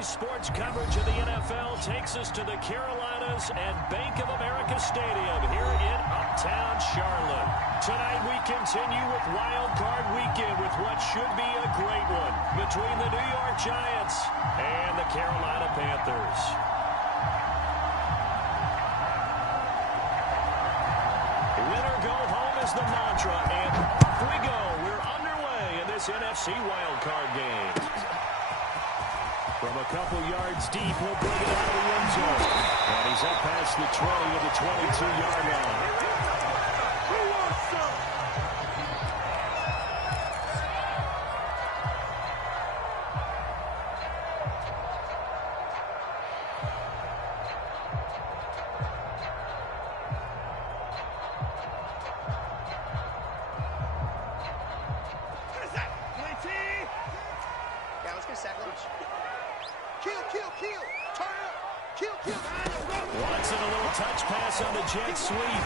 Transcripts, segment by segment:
Today's sports coverage of the NFL takes us to the Carolinas and Bank of America Stadium here in Uptown Charlotte. Tonight we continue with Wildcard Weekend with what should be a great one between the New York Giants and the Carolina Panthers. Winner go home is the mantra, and off we go. We're underway in this NFC Wildcard game. From a couple yards deep, he'll bring it out of the end zone. And he's up past the 20 to the 22-yard line. Watson, a little touch pass on the jet sweep.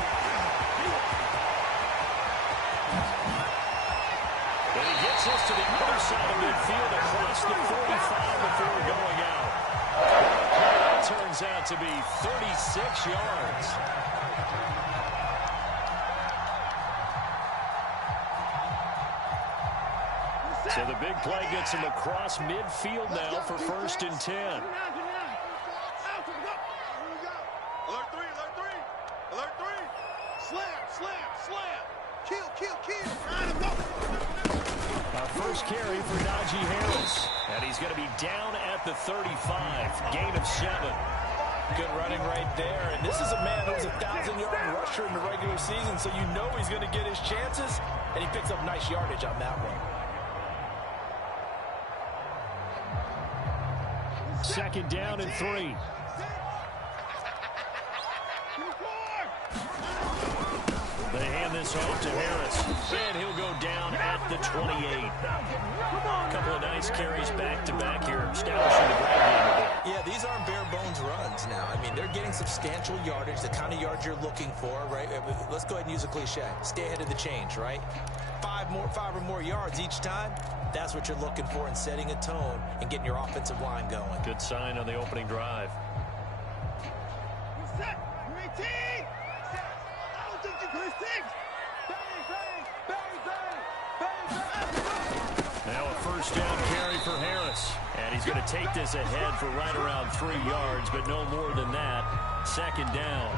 And he gets us to the other side of midfield across the 45 before going out. That turns out to be 36 yards. So the big play gets him across midfield now for 1st and 10. Our first carry for Najee Harris. And he's going to be down at the 35. Gain of 7. Good running right there. And this is a man who's a 1,000-yard rusher in the regular season, so you know he's going to get his chances. And he picks up nice yardage on that one. 2nd down and 3. They hand this off to Harris, and he'll go down at the 28. A couple of nice carries back-to-back here, establishing the ground game a bit. Yeah, these aren't bare-bones runs now. I mean, they're getting substantial yardage, the kind of yards you're looking for, right? Let's go ahead and use a cliche. Stay ahead of the change, right? 5 or more yards each time. That's what you're looking for in setting a tone and getting your offensive line going. Good sign on the opening drive. Now a 1st down carry for Harris. And he's going to take this ahead for right around 3 yards, but no more than that. 2nd down.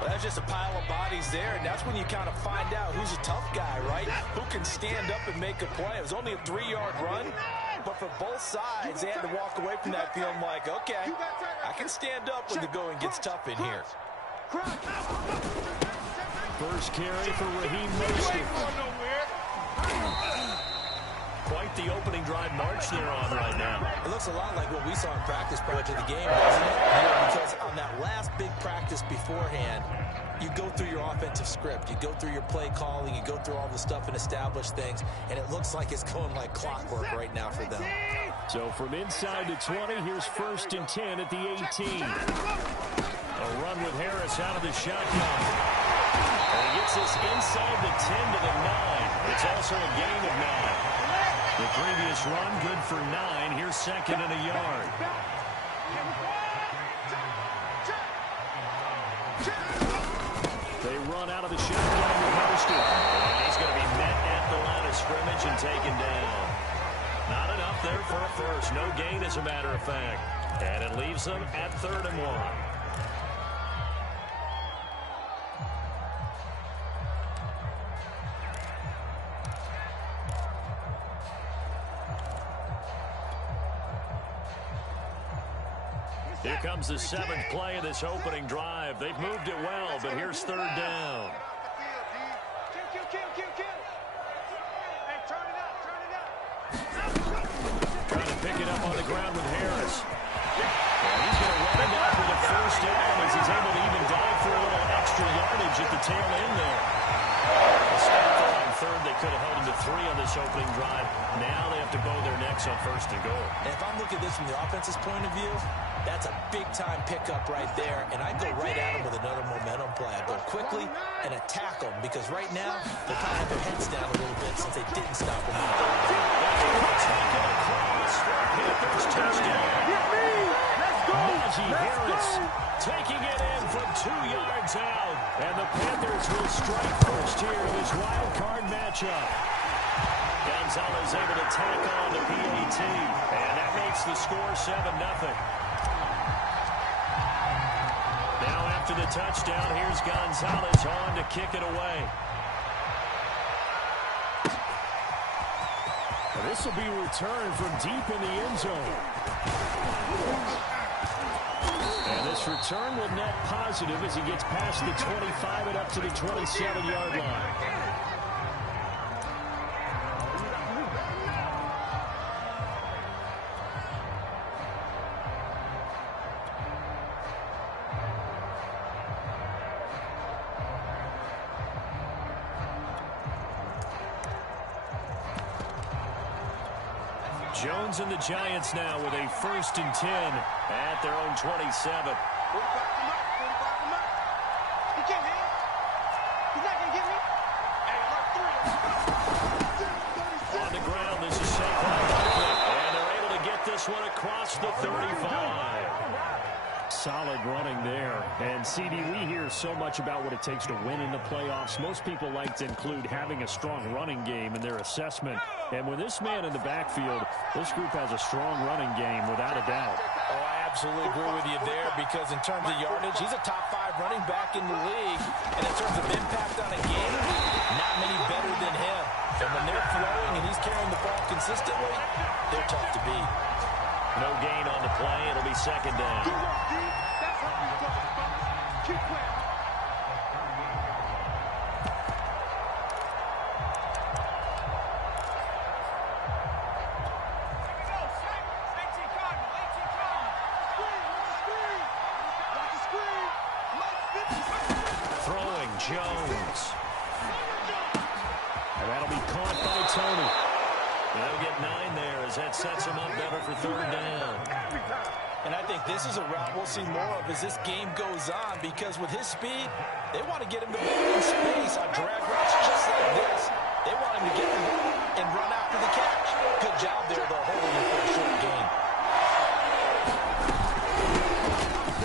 Well, that's just a pile of bodies there, and that's when you kind of find out who's a tough guy, right? Who can stand up and make a play. It was only a 3-yard run, but for both sides, they had to walk away from that feeling like, okay, I can stand up when the going gets tough in here. First carry for Raheem Mostert. Quite the opening drive march they're on right now. It looks a lot like what we saw in practice prior to the game, doesn't it? Yeah, because on that last big practice beforehand, you go through your offensive script, you go through your play calling, you go through all the stuff and establish things, and it looks like it's going like clockwork right now for them. So from inside the 20, here's 1st and 10 at the 18. A run with Harris out of the shotgun. And he gets this inside the 10 to the 9. It's also a gain of 9. The previous run good for 9. Here's 2nd and a yard. They run out of the shotgun with Mostert. And he's going to be met at the line of scrimmage and taken down. Not enough there for a first. No gain, as a matter of fact. And it leaves them at 3rd and 1. Here comes the 7th play of this opening drive. They've moved it well, but here's 3rd down. Trying to pick it up on the ground with Harris. And he's going to run it out for the 1st down as he's able to even dive for a little extra yardage at the tail end there. A stop there on 3rd. They could have held him to 3 on this opening drive. Now they have to bow their necks on 1st and goal. And if I'm looking at this from the offense's point of view, that's a big-time pickup right there, and I go right at him with another momentum play. I go quickly and attack them, because right now they're kind of have their heads down a little bit since they didn't stop him. Touchdown. Harris taking it in from 2 yards out. And the Panthers will strike first here in this wild card matchup. Gonzalez able to tack on the PAT. And that makes the score 7-0. Now after the touchdown, here's Gonzalez on to kick it away. This will be returned from deep in the end zone. And this return will net positive as he gets past the 25 and up to the 27-yard line. Jones and the Giants now with a 1st and 10 at their own 27. On the ground, this is Saquon Barkley, and they're able to get this one across the 35. Solid running there. And, CD, we hear so much about what it takes to win in the playoffs. Most people like to include having a strong running game in their assessment. And with this man in the backfield, this group has a strong running game without a doubt. Oh, I absolutely agree with you there because in terms of yardage, he's a top 5 running back in the league. And in terms of impact on a game, not many better than him. And when they're flowing and he's carrying the ball consistently, they're tough to beat. No gain on the play. It'll be 2nd down. Keep playing. Throwing Jones. And that'll be caught by Tony. They'll get 9 there as that sets him up better for 3rd down. And I think this is a route we'll see more of as this game goes on because with his speed, they want to get him to move in space on drag routes just like this. They want him to get him and run after the catch. Good job there, though, holding him for a short gain.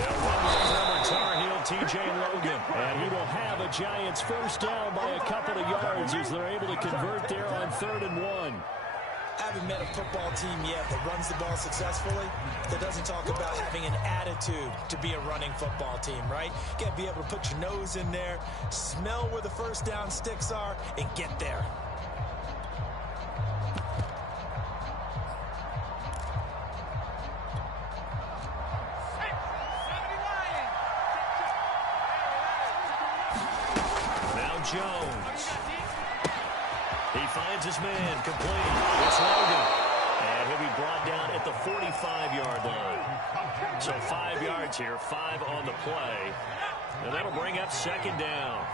They'll run with former Tar Heel T.J. Logan. And he will have a Giants 1st down by a couple of yards as they're able to convert there on 3rd and 1. I haven't met a football team yet that runs the ball successfully that doesn't talk about having an attitude to be a running football team, right? You got to be able to put your nose in there, smell where the 1st down sticks are, and get there. Now Jones. He finds his man complete. It's Logan. And he'll be brought down at the 45-yard line. So 5 yards here, 5 on the play. And that'll bring up 2nd down.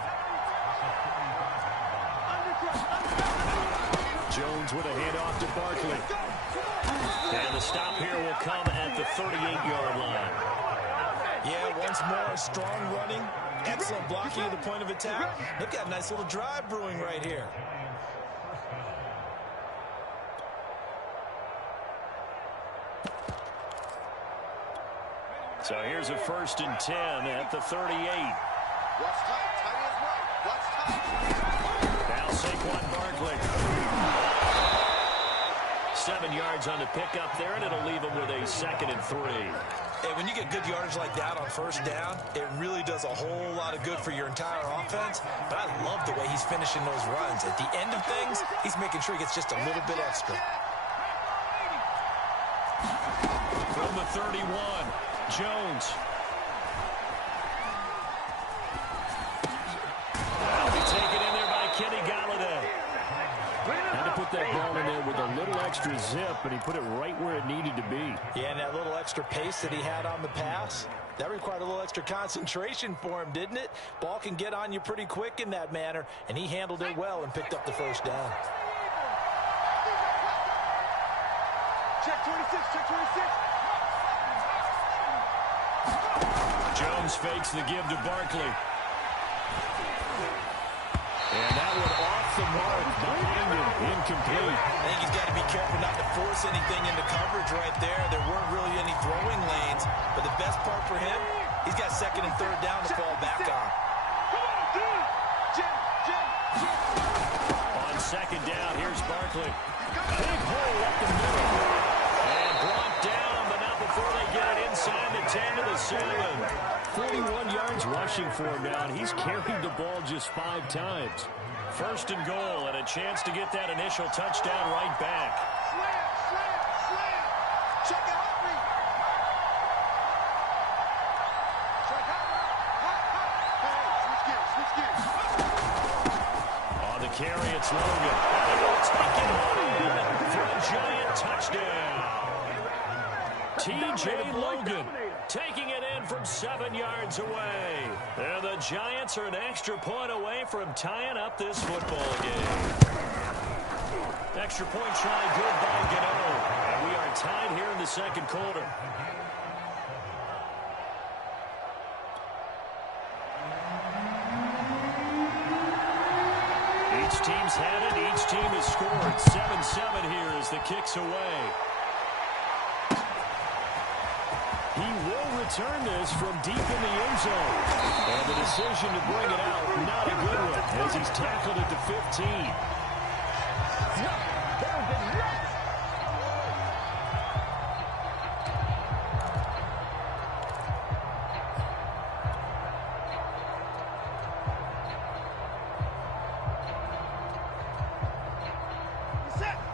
Jones with a handoff to Barkley. And the stop here will come at the 38-yard line. Yeah, once more, strong running, excellent blocking at the point of attack. They've got a nice little drive brewing right here. So here's a 1st and 10 at the 38. Watch tight. Tight is right. Watch tight. Now Saquon Barkley. 7 yards on the pickup there, and it'll leave him with a 2nd and 3. Hey, when you get good yardage like that on 1st down, it really does a whole lot of good for your entire offense. But I love the way he's finishing those runs. At the end of things, he's making sure he gets just a little bit extra. From the 31, Jones. That'll be taken in there by Kenny Galladay. Had to put that ball in there with a little extra zip, and he put it right where it needed to be. Yeah, and that little extra pace that he had on the pass, that required a little extra concentration for him, didn't it? Ball can get on you pretty quick in that manner, and he handled it well and picked up the 1st down. Check 26. Check 26. Jones fakes the give to Barkley. And that one off the mark behind him. Incomplete. I think he's got to be careful not to force anything into coverage right there. There weren't really any throwing lanes, but the best part for him, he's got second and third down to fall back on. On second down, here's Barkley. Big hole up the middle. And brought down, but not before they get it inside the 10 to the 7. 41 yards rushing for him now, and he's carried the ball just 5 times. First and goal, and a chance to get that initial touchdown right back. Slam! Check it out, read. Check out, hey, switch gears. On the carry, it's Logan. And he'll take it home for a giant touchdown. T.J. Logan taking it in from 7 yards away. And the Giants are an extra point away from tying up this football game. Extra point try good by Gano. And we are tied here in the second quarter. Each team's had it. Each team has scored. 7-7 here as the kick's away. He will return this from deep in the end zone. And the decision to bring it out, not a good one, as he's tackled at the 15.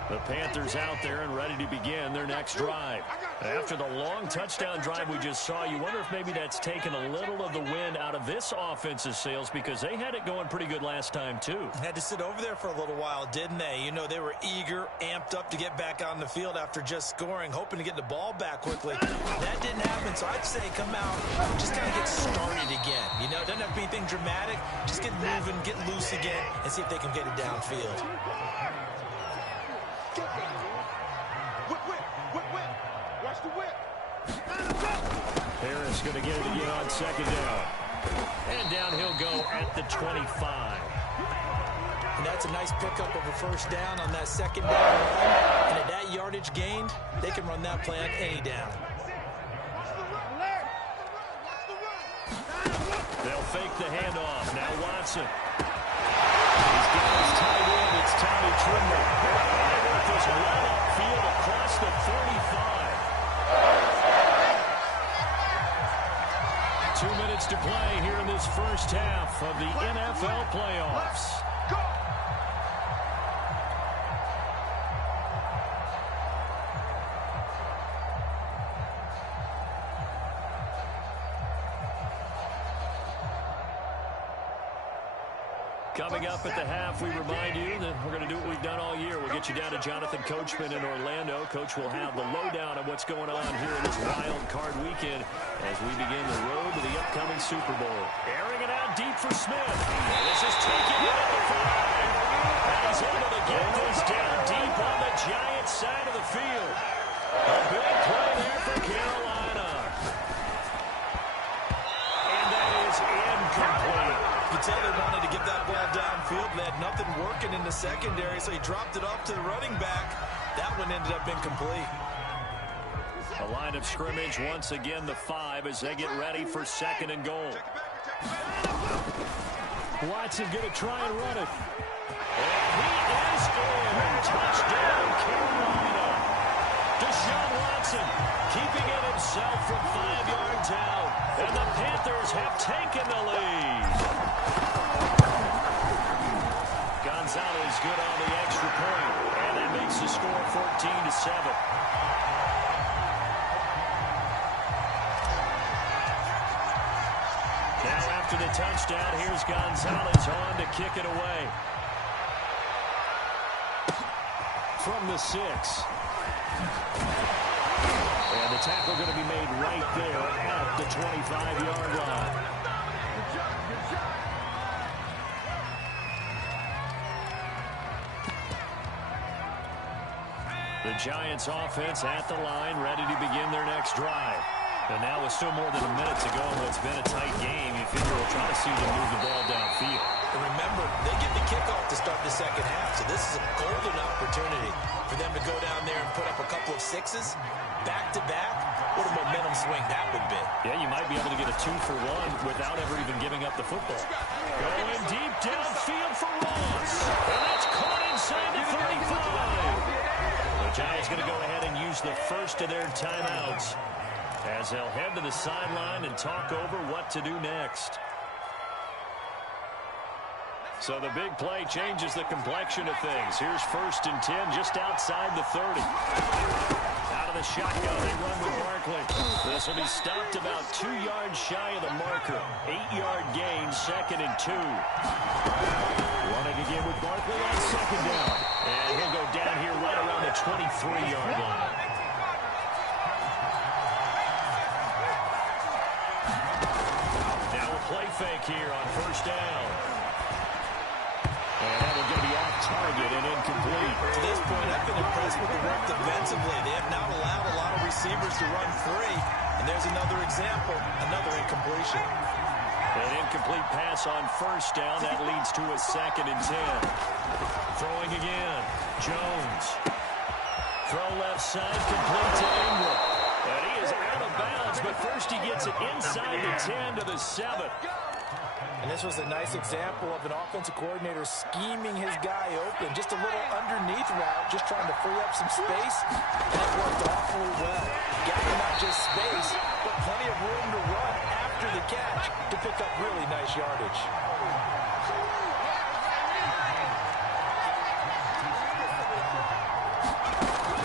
The Panthers out there and ready to begin their next drive. After the long touchdown drive we just saw, you wonder if maybe that's taken a little of the wind out of this offensive sails, because they had it going pretty good last time too. Had to sit over there for a little while, didn't they? You know, they were eager, amped up to get back on the field after just scoring, hoping to get the ball back quickly. That didn't happen, so I'd say come out, just kind of get started again. You know, it doesn't have to be anything dramatic. Just get moving, get loose again, and see if they can get it downfield. Whip. Watch the whip. Harris going to get it again on second down. And down he'll go at the 25. And that's a nice pickup of a first down on that second down run. And at that yardage gained, they can run that play on any down. They'll fake the handoff. Now Watson. He's got his tight end. It's Tommy Trimble. And they work this right upfield across the 45. 2 minutes to play here in this first half of the NFL playoffs. Coming up at the half, we remind you that we're going to do what we've done all year. We'll get you down to Jonathan Coachman in Orlando. Coach will have the lowdown on what's going on here in this wild card weekend as we begin the road to the upcoming Super Bowl. Airing it out deep for Smith. And this is taking it at the 5. And he's able to get this down deep on the Giants side of the field. A big play there for Carolina. And that is incomplete. You can tell they wanted to get that ball downfield. They had nothing working in the secondary, so he dropped it off to the running back. That one ended up incomplete. A line of scrimmage once again, the 5, as they get ready for second and goal. Watson going to try and run it. And he is in. Touchdown, Carolina. Deshaun Watson keeping it himself from 5 yards out. And the Panthers have taken the lead. Gonzalez good on the extra point. And that makes the score 14-7. Now after the touchdown, here's Gonzalez on to kick it away. From the 6. And the tackle going to be made right there at the 25-yard line. The Giants offense at the line, ready to begin their next drive. And now with still more than a minute to go in what's been a tight game, you figure we'll try to see them move the ball downfield. And remember, they get the kickoff to start the second half, so this is a golden opportunity for them to go down there and put up a couple of sixes back-to-back. What a momentum swing that would be. Yeah, you might be able to get a 2-for-1 without ever even giving up the football. Going deep downfield for Ross. And that's caught inside the 35. The Giants going to go ahead and use the first of their timeouts as they'll head to the sideline and talk over what to do next. So the big play changes the complexion of things. Here's 1st and 10 just outside the 30. Out of the shotgun, they run with Barkley. This will be stopped about 2 yards shy of the marker. 8-yard gain, 2nd and 2. Running again with Barkley on 2nd down. And he'll go down here right around the 23-yard line. Now a play fake here on 1st down. And that will be off target and incomplete. To this point, I've been impressed with the work defensively. They have not allowed a lot of receivers to run free. And there's another example, another incompletion. An incomplete pass on 1st down. That leads to a 2nd and 10. Throwing again. Jones. Throw left side, complete to Ingram. And he is out of bounds, but first he gets it inside the 10 to the 7. And this was a nice example of an offensive coordinator scheming his guy open. Just a little underneath route, just trying to free up some space. And it worked awfully well. Got him not just space, but plenty of room to run after the catch to pick up really nice yardage.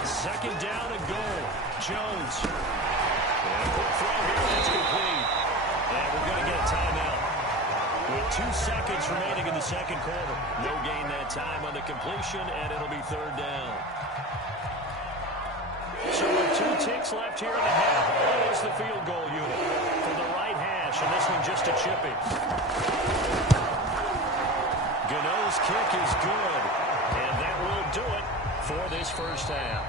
Second down and goal. Jones. And a quick throw here, that's complete. And we're going to get a timeout. With 2 seconds remaining in the second quarter. No gain that time on the completion, and it'll be 3rd down. So with 2 ticks left here in the half, what is the field goal unit? From the right hash, and this one just a chipping. Gano's kick is good, and that will do it for this first half.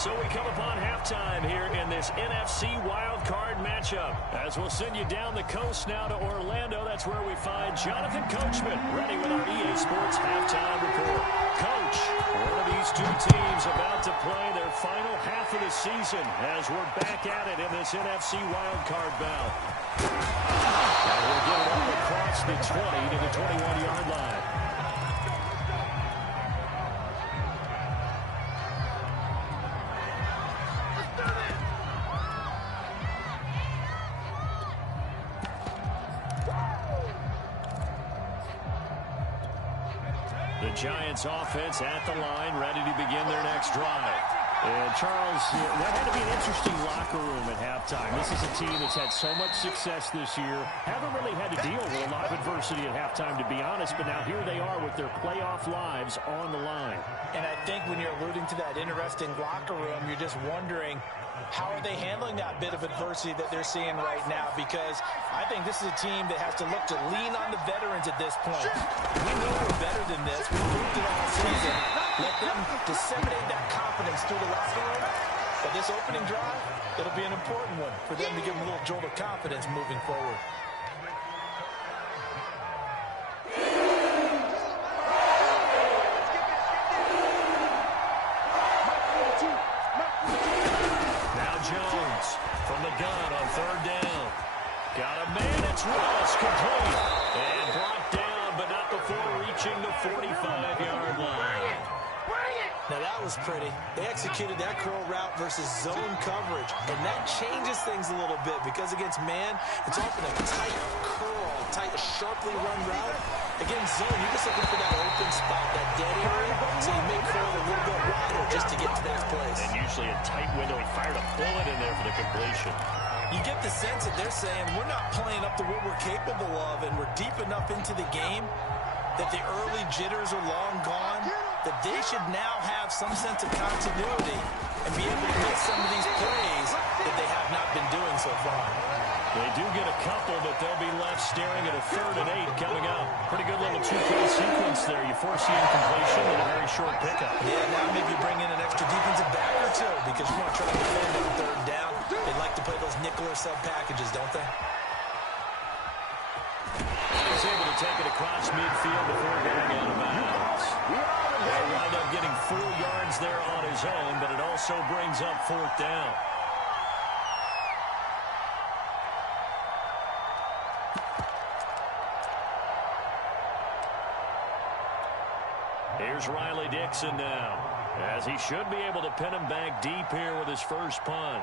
So we come upon halftime here in this NFC Wildcard matchup. As we'll send you down the coast now to Orlando, that's where we find Jonathan Coachman ready with our EA Sports halftime report. Coach, one of these 2 teams about to play their final half of the season as we're back at it in this NFC Wildcard bout. And we'll get it up across the 20 to the 21-yard line. The Giants offense at the line, ready to begin their next drive. And Charles, that had to be an interesting locker room at halftime. This is a team that's had so much success this year. Haven't really had to deal with a lot of adversity at halftime, to be honest, but now here they are with their playoff lives on the line. And I think when you're alluding to that interesting locker room, you're just wondering, how are they handling that bit of adversity that they're seeing right now? Because I think this is a team that has to look to lean on the veterans at this point. We know we're better than this. We proved it all season. Let them disseminate that confidence through the locker room. But this opening drive, it'll be an important one for them to give them a little jolt of confidence moving forward. Ross complete and brought down, but not before reaching the 45-yard line. Now that was pretty. They executed that curl route versus zone coverage, and that changes things a little bit because against man, it's often a tight curl, tight, sharply run route. Against zone, you're just looking for that open spot, that dead area, so you may curl a little bit wider just to get to that place. And usually a tight window. He fired a bullet in there for the completion. You get the sense that they're saying we're not playing up to what we're capable of, and we're deep enough into the game that the early jitters are long gone, that they should now have some sense of continuity and be able to make some of these plays that they have not been doing so far. They do get a couple, but they'll be left staring at a 3rd and 8 coming up. Pretty good little 2-play sequence there. You force the incompletion with a very short pickup. Yeah, now maybe bring in an extra defensive back or two because you want to try to defend on 3rd down. They like to play those nickel or sub packages, don't they? was able to take it across midfield before going out of bounds. He'll wind up getting 4 yards there on his own, but it also brings up 4th down. Here's Riley Dixon now, as he should be able to pin him back deep here with his first punt.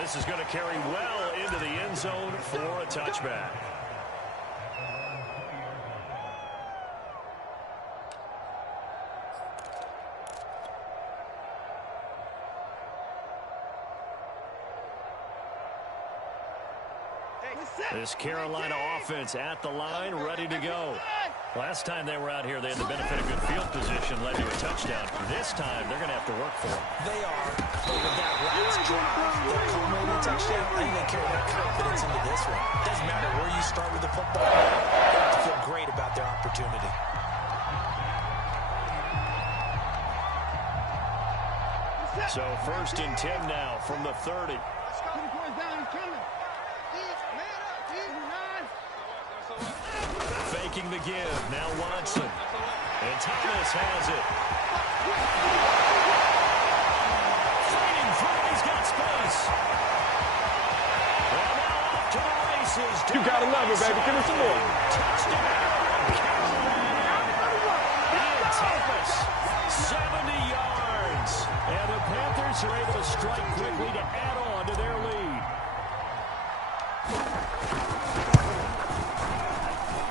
This is going to carry well into the end zone for a touchback. This Carolina offense at the line, ready to go. Last time they were out here, they had the benefit of good field position, led to a touchdown. This time, they're going to have to work for it. They are, but with that last drive, the culminating touchdown, I think they carry that confidence into this one. Doesn't matter where you start with the football, they have to feel great about their opportunity. So 1st and 10 now from the 30. Faking the give. Now Watson. And Thomas has it. Fighting through. He's got space. And now off to the races. You gotta love it, baby. Give me some more. Touchdown. Ian Thomas. 70 yards. And the Panthers are able to strike quickly to add on to their lead.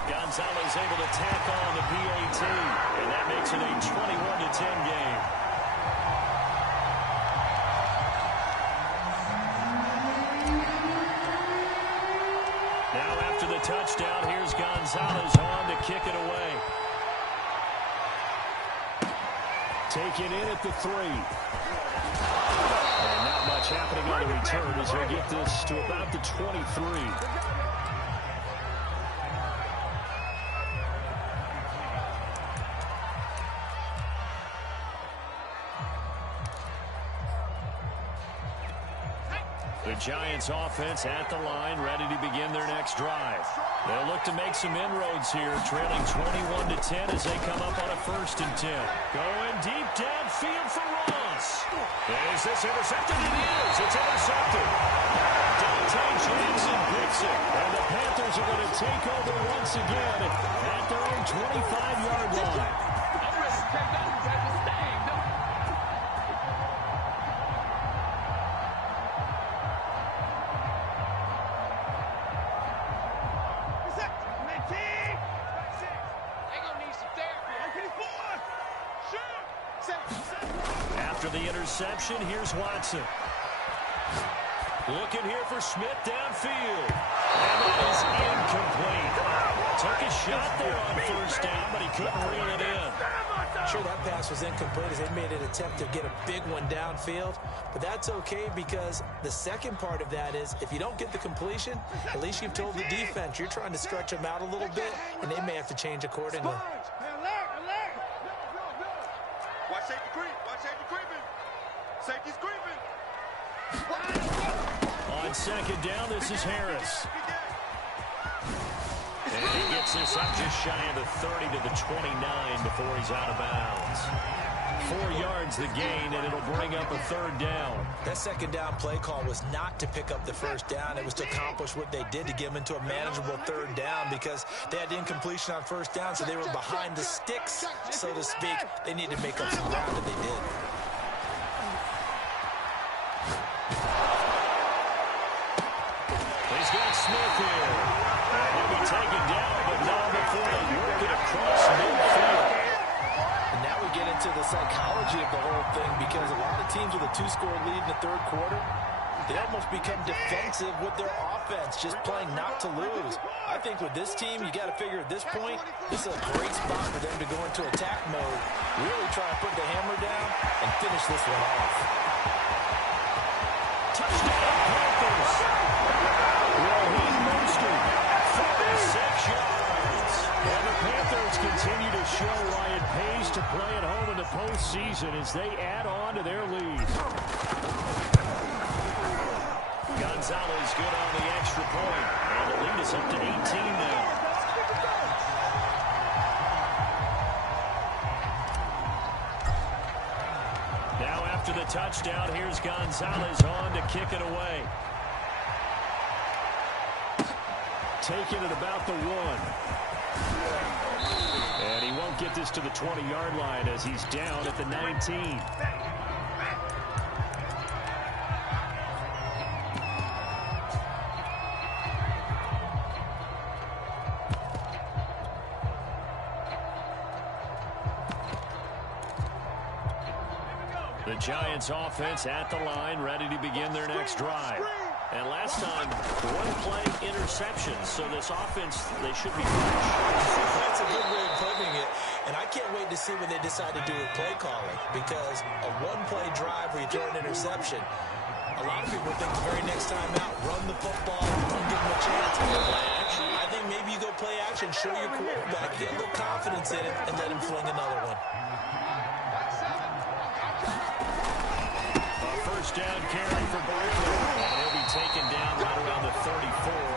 Gonzalez able to tack on the PAT, and that makes it a 21-10 game. Now after the touchdown, here's Gonzalez on to kick it away. Taken in at the 3. And not much happening on the return as they get this to about the 23. The Giants offense at the line, ready to begin their next drive. They'll look to make some inroads here, trailing 21-10 as they come up on a 1st and 10. Going deep downfield for Ross. Is this intercepted? It is. It's intercepted. Dante Jackson picks it. And the Panthers are going to take over once again at their own 25-yard line. I'm ready to take over, baby. Stay. After the interception, here's Watson. Looking here for Smith downfield. And that is incomplete. Took a shot there on 1st down, but he couldn't reel it in. Sure, that pass was incomplete as they made an attempt to get a big one downfield. But that's okay because the second part of that is if you don't get the completion, at least you've told the defense you're trying to stretch them out a little bit, and they may have to change accordingly. Watch safety creep. Watch safety creeping. Safety's creeping. On 2nd down, this is Harris. And he gets this up just shy of the 30 to the 29 before he's out of bounds. 4 yards the gain, and it'll bring up a 3rd down. That 2nd down play call was not to pick up the 1st down. It was to accomplish what they did to get them into a manageable 3rd down because they had incompletion on 1st down, so they were behind the sticks, so to speak. They needed to make up some ground, and they did. He's got Smith here. And he'll be taken down, but not before they work it across midfield. And now we get into the psychology of the whole thing because a lot of teams with a 2-score lead in the 3rd quarter, they almost become defensive with their offense, just playing not to lose. I think with this team, you got to figure at this point, this is a great spot for them to go into attack mode, really try to put the hammer down and finish this one off. Touchdown, Panthers. Raheem Mostert will show why it pays to play at home in the postseason as they add on to their lead. Gonzalez good on the extra point. And the lead is up to 18 now. Now after the touchdown, here's Gonzalez on to kick it away. Taking it about the 1. And he won't get this to the 20-yard line as he's down at the 19. The Giants offense at the line, ready to begin their next drive. And last time, one play interception, so this offense, they should be fresh. That's a good way of putting it, and I can't wait to see what they decide to do with play calling, because a one-play drive where you throw an interception, a lot of people think the very next time out, run the football, don't give them a chance to play action. I think maybe you go play action, show your quarterback, get a little confidence in it, and let him fling another one. First down carry for Barkley. And he'll be taken down right around the 34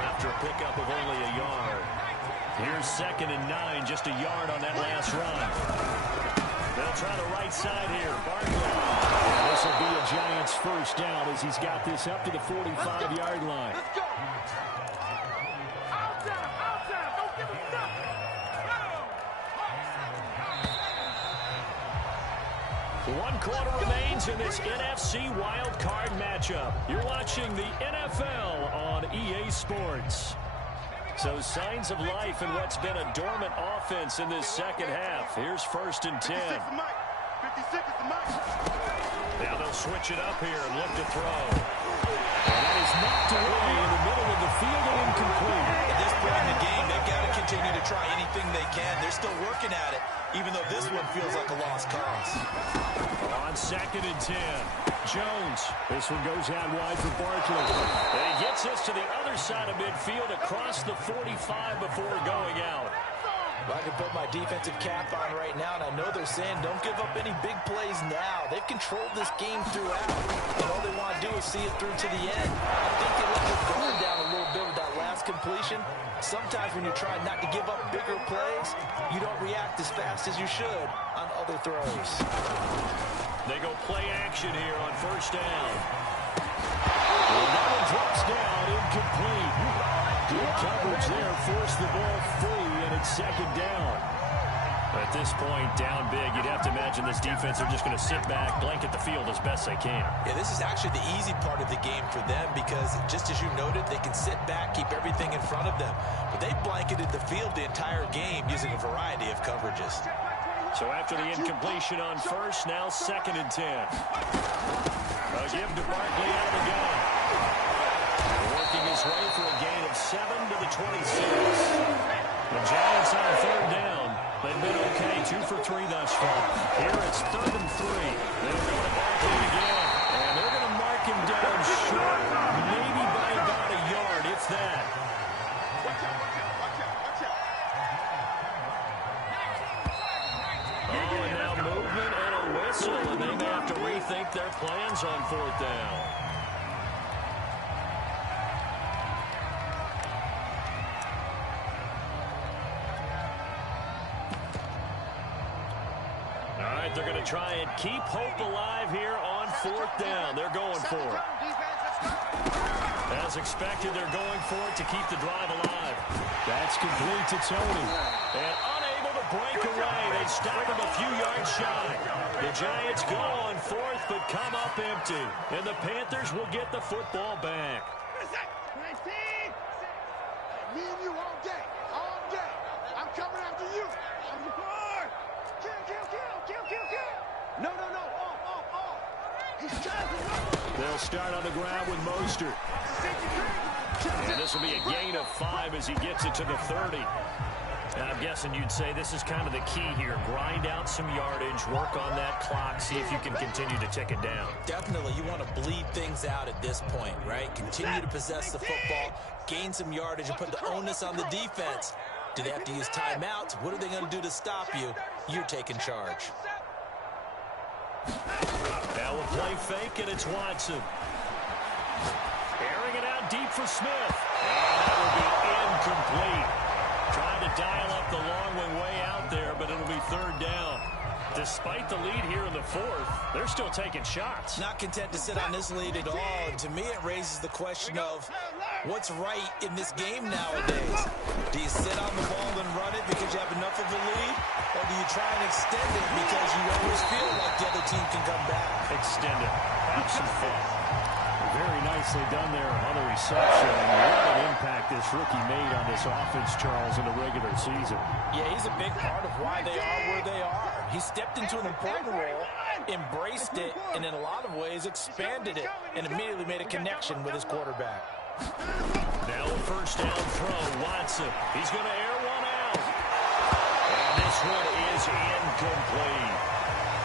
after a pickup of only a yard. Here's 2nd and 9, just a yard on that last run. They'll try the right side here. Barkley. And this will be a Giants first down as he's got this up to the 45-yard line. Let's go. Out there. Don't give him nothing. One quarter remains in this NFC Wildcard matchup. You're watching the NFL on EA Sports. So signs of life in what's been a dormant offense in this second half. Here's 1st and 10. 56 is the mic. Now they'll switch it up here and look to throw. And that is knocked away in the middle of the field and incomplete. At this point in the game, they've got to continue to try anything they can. They're still working at it, even though this one feels like a lost cause. On 2nd and 10, Jones. This one goes out wide for Barkley. And he gets us to the other side of midfield across the 45 before going out. Well, I can put my defensive cap on right now, and I know they're saying don't give up any big plays now. They've controlled this game throughout, and all they want to do is see it through to the end. I think they let their guard down a little bit with that last completion. Sometimes when you're trying not to give up bigger plays, you don't react as fast as you should on other throws. They go play action here on 1st down. And that one drops down, incomplete. Good coverage there, forced the ball free, and it's 2nd down. At this point, down big, you'd have to imagine this defense are just going to sit back, blanket the field as best they can. Yeah, this is actually the easy part of the game for them because, just as you noted, they can sit back, keep everything in front of them. But they blanketed the field the entire game using a variety of coverages. So after the incompletion on 1st, now 2nd and 10. A give to Barkley out of the gun. Working his way for a gain of 7 to the 26. The Giants on 3rd down. They've been okay, 2 for 3 thus far. Here it's 3rd and 3. They're going to Barkley again. And they're going to mark him down short, maybe by about a yard, if that. Watch out. Oh, and now movement and a whistle, and they may have to rethink their plans on 4th down. All right, they're going to try and keep hope alive here on 4th down. They're going for it. As expected, they're going for it to keep the drive alive. That's complete to Tony. And unable to break away. They stop him a few yards shy. The Giants go on 4th, but come up empty. And the Panthers will get the football back. Me and you all day. I'm coming after you. Kill. No. Off. He's trying to run. They'll start on the ground with Mostert. And this will be a gain of 5 as he gets it to the 30. And I'm guessing you'd say this is kind of the key here. Grind out some yardage, work on that clock, see if you can continue to tick it down. Definitely, you want to bleed things out at this point, right? Continue to possess the football, gain some yardage, and put the onus on the defense. Do they have to use timeouts? What are they going to do to stop you? You're taking charge. Now a play fake, and it's Watson. Airing it out deep for Smith. And that will be incomplete. Trying to dial up the long one way out there, but it'll be third down. Despite the lead here in the fourth, they're still taking shots. Not content to sit on this lead at all. And to me, it raises the question of what's right in this game nowadays. Do you sit on the ball and run it because you have enough of a lead? Or do you try and extend it because you always feel like the other team can come back? Extend it. Have some fun. Very nicely done there on the reception. And what an impact this rookie made on this offense, Charles, in the regular season. Yeah, he's a big part of why they are where they are. He stepped into an important role, embraced it, and in a lot of ways expanded it, and immediately made a connection with his quarterback. Now a first down throw. Watson. He's going to air one out. And this one is incomplete.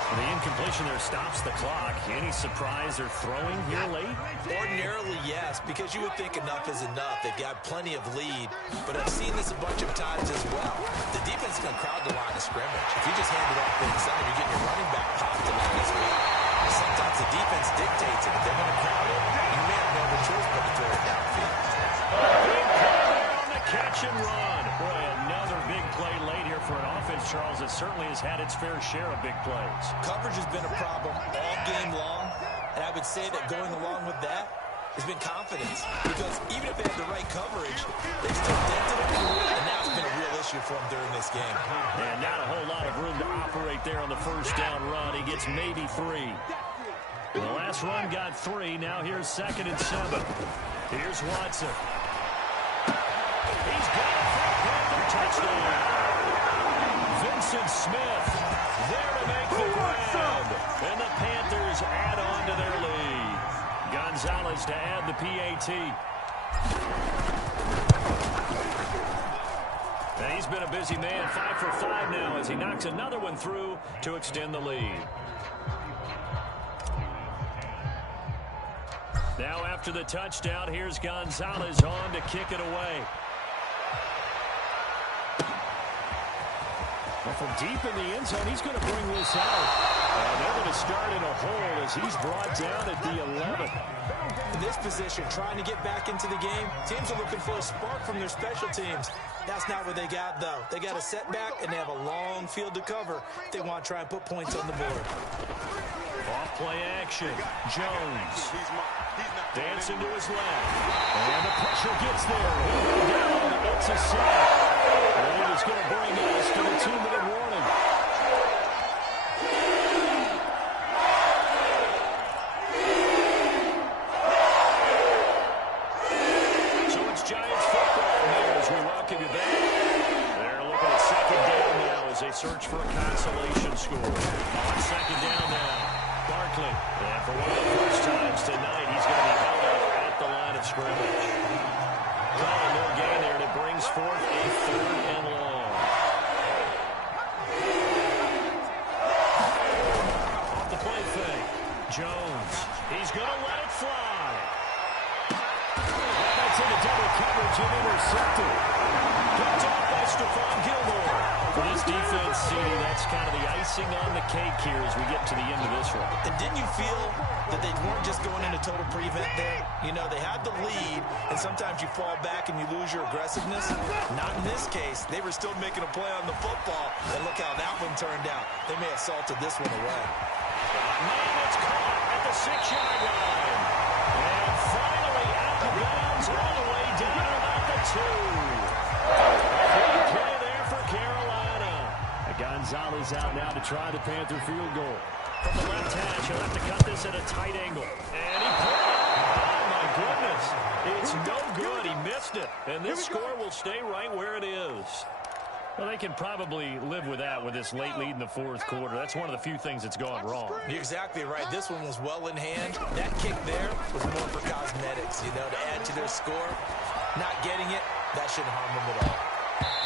The incompletion there stops the clock. Any surprise they're throwing here late? Ordinarily, yes, because you would think enough is enough. They've got plenty of lead, but I've seen this a bunch of times as well. The defense is going to crowd the line of scrimmage. If you just hand it off inside, you're getting your running back popped to let this week. Sometimes the defense dictates it. If they're going to crowd it, you may have no other choice but to throw it downfield. Big play there on the catch and run. Boy, another big play late here for an offense, Charles, that certainly has had its fair share of big plays. Coverage has been a problem all game long, and I would say that going along with that has been confidence. Because even if they had the right coverage, they still dented it, and that's been a real issue for them during this game. And not a whole lot of room to operate there on the first down run. He gets maybe 3. The last run got 3. Now here's 2nd and 7. Here's Watson. He's got it for a Panther touchdown. Vincent Smith there to make the grab. And the Panthers add on to their lead. Gonzalez to add the PAT. And he's been a busy man, 5 for 5 now as he knocks another one through to extend the lead. Now after the touchdown, here's Gonzalez on to kick it away. Well, from deep in the end zone, he's going to bring this out. And they're going to start in a hole as he's brought down at the 11. In this position, trying to get back into the game, teams are looking for a spark from their special teams. That's not what they got, though. They got a setback, and they have a long field to cover if they want to try and put points on the board. Off-play action. Jones. Dancing to his left. And the pressure gets there. Down. It's a sack. And it's going to bring us to the 2-minute warning. So it's Giants football here as we welcome you back. They're looking at 2nd down now as they search for a consolation score. On 2nd down now. Barkley, and for one of the first times tonight, he's going to be held up at the line of scrimmage. Well, no gain there, and it brings forth a 3rd and long. Off the play fake, Jones, he's going to let it fly. That's into double coverage and intercepted. Picked off by Stephon Gilmore. For this defense, CD, that's kind of the icing on the cake here as we get to the end of this one. And didn't you feel that they weren't just going into total prevent there? You know, they had the lead, and sometimes you fall back and you lose your aggressiveness. Not in this case. They were still making a play on the football, and look how that one turned out. They may have salted this one away. Man, it's caught at the 6-yard line. And finally out of bounds all the way down about the 2. Big play there for Carolina. Gonzalez out now to try the Panther field goal. From the left hash, he'll have to cut this at a tight angle. And he put it. Oh, my goodness. It's no good. He missed it. And this score will stay right where it is. Well, they can probably live with that with this late lead in the 4th quarter. That's one of the few things that's gone wrong. You're exactly right. This one was well in hand. That kick there was more for cosmetics, you know, to add to their score. Not getting it, that shouldn't harm them at all.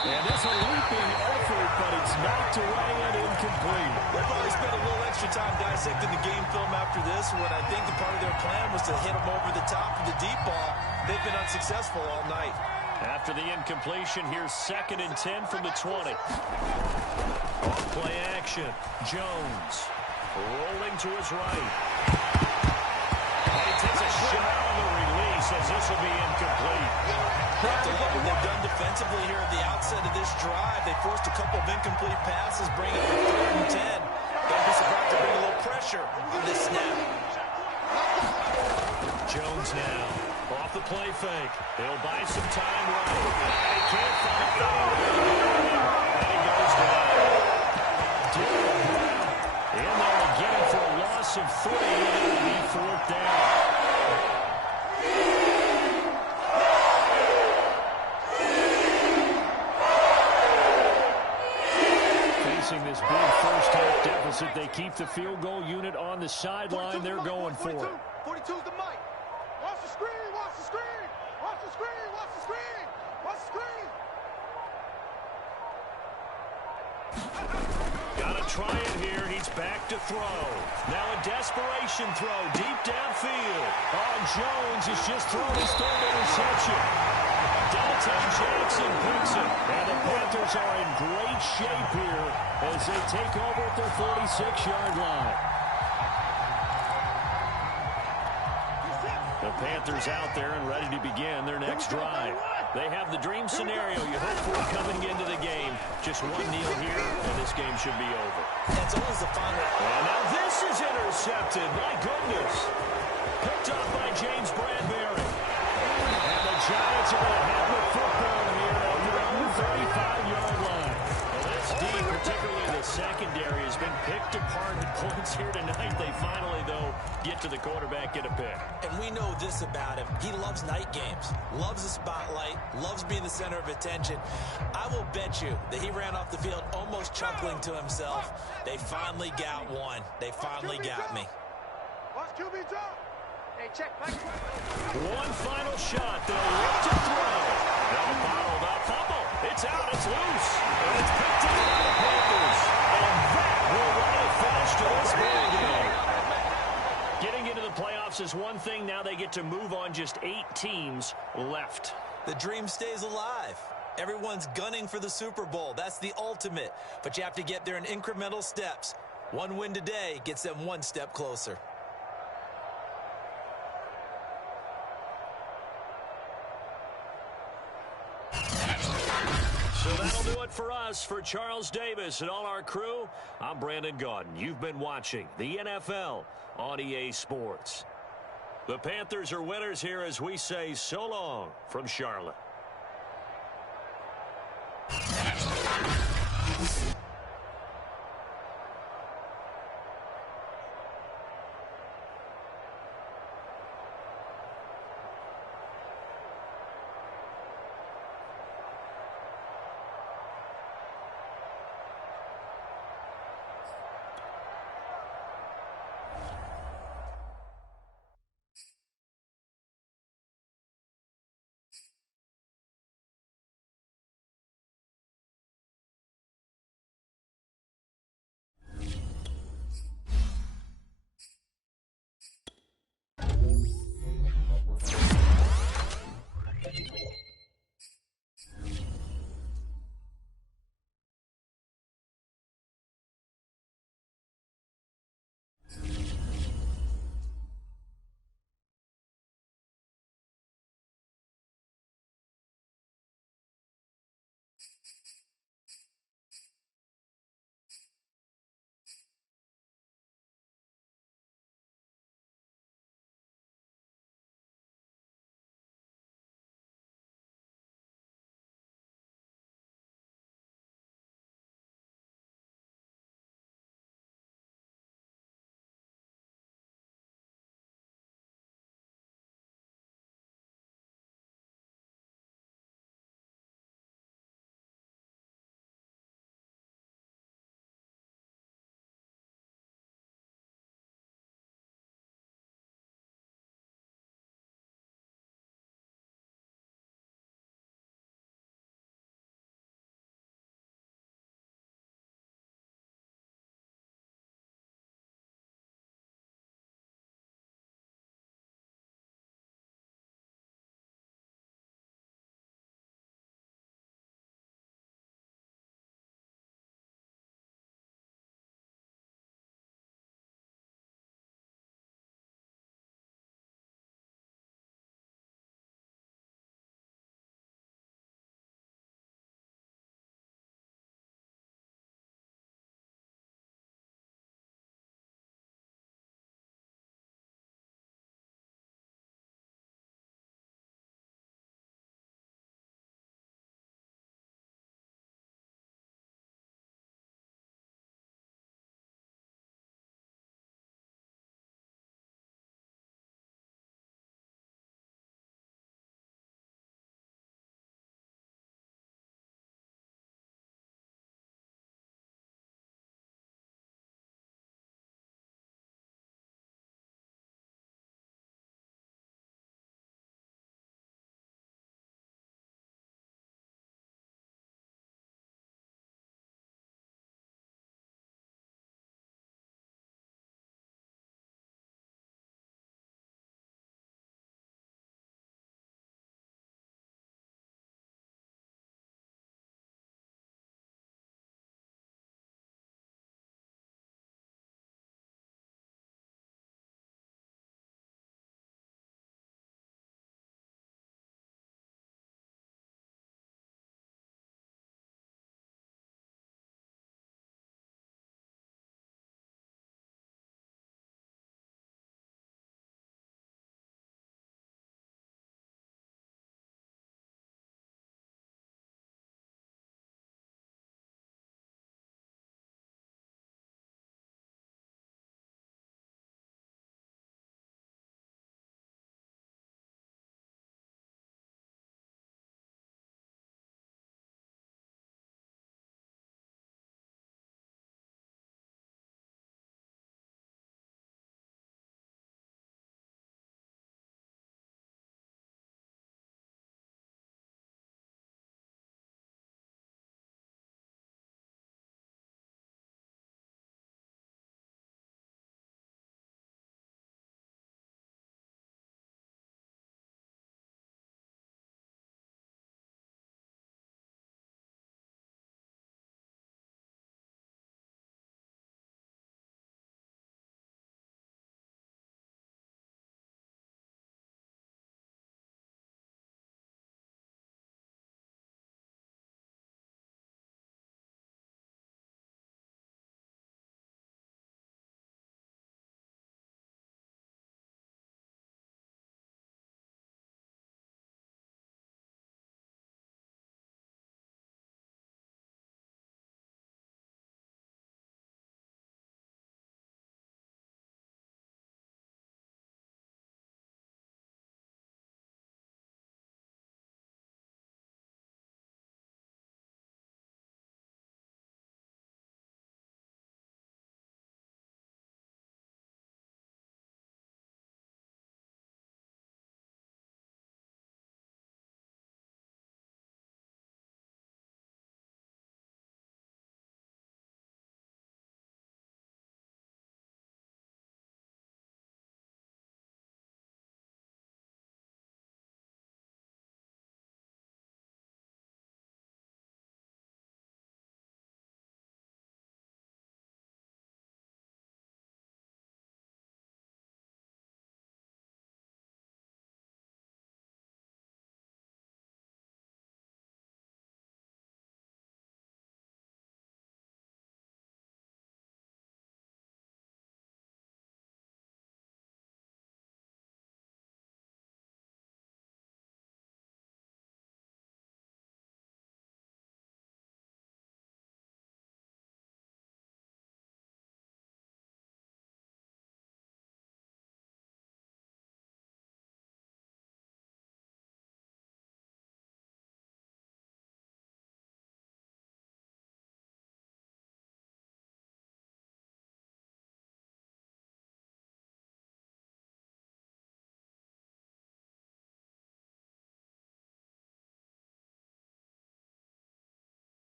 And that's a leaping effort, but it's knocked away and incomplete. They'll probably spend a little extra time dissecting the game film after this one. I think the part of their plan was to hit them over the top of the deep ball. They've been unsuccessful all night. After the incompletion, here's 2nd and 10 from the 20. Off play action. Jones rolling to his right. And he takes a shot on the release as this will be incomplete. Have to love what they've done defensively here at the outset of this drive. They forced a couple of incomplete passes, bring it to 3rd and 10. Don't be surprised to bring a little pressure on this snap. Jones now off the play fake. They'll buy some time right. He can't find it. And he goes down. In there again for a loss of 3. And it'll be 4th down. Facing this big first-half deficit, they keep the field goal unit on the sideline. They're going for it. 42's the mic. Watch the screen, watch the screen. Watch the screen, watch the screen. Watch the screen. Gotta try it here. He's back to throw. Now a desperation throw deep downfield. Oh, Jones has just thrown his 3rd interception. Delton Jackson picks it. And the Panthers are in great shape here as they take over at their 46-yard line. The Panthers out there and ready to begin their next drive. They have the dream scenario you hope for coming into the game. Just 1-0 here, and this game should be over. That's always the final. And now this is intercepted. My goodness. Picked up by James Bradbury. And the Giants are going to have the football here at their own 35-yard line. Well, this deep, particularly the secondary, has been picked apart at points here tonight. They finally, though, get to the quarterback, get a pick. And we know this about him. He loves night games, loves the spotlight, loves being the center of attention. I will bet you that he ran off the field almost chuckling to himself. They finally got one. They finally got me. Watch QB drop. Hey, check. One final shot. They'll look to throw. Now bottled up. Fumble. It's out. It's loose. And it's picked up by the Panthers. And that will write a finish to this ball game. Getting into the playoffs is one thing. Now they get to move on. Just 8 teams left. The dream stays alive. Everyone's gunning for the Super Bowl. That's the ultimate. But you have to get there in incremental steps. One win today gets them one step closer. So that'll do it for us. For Charles Davis and all our crew, I'm Brandon Gaudin. You've been watching the NFL on EA Sports. The Panthers are winners here as we say so long from Charlotte.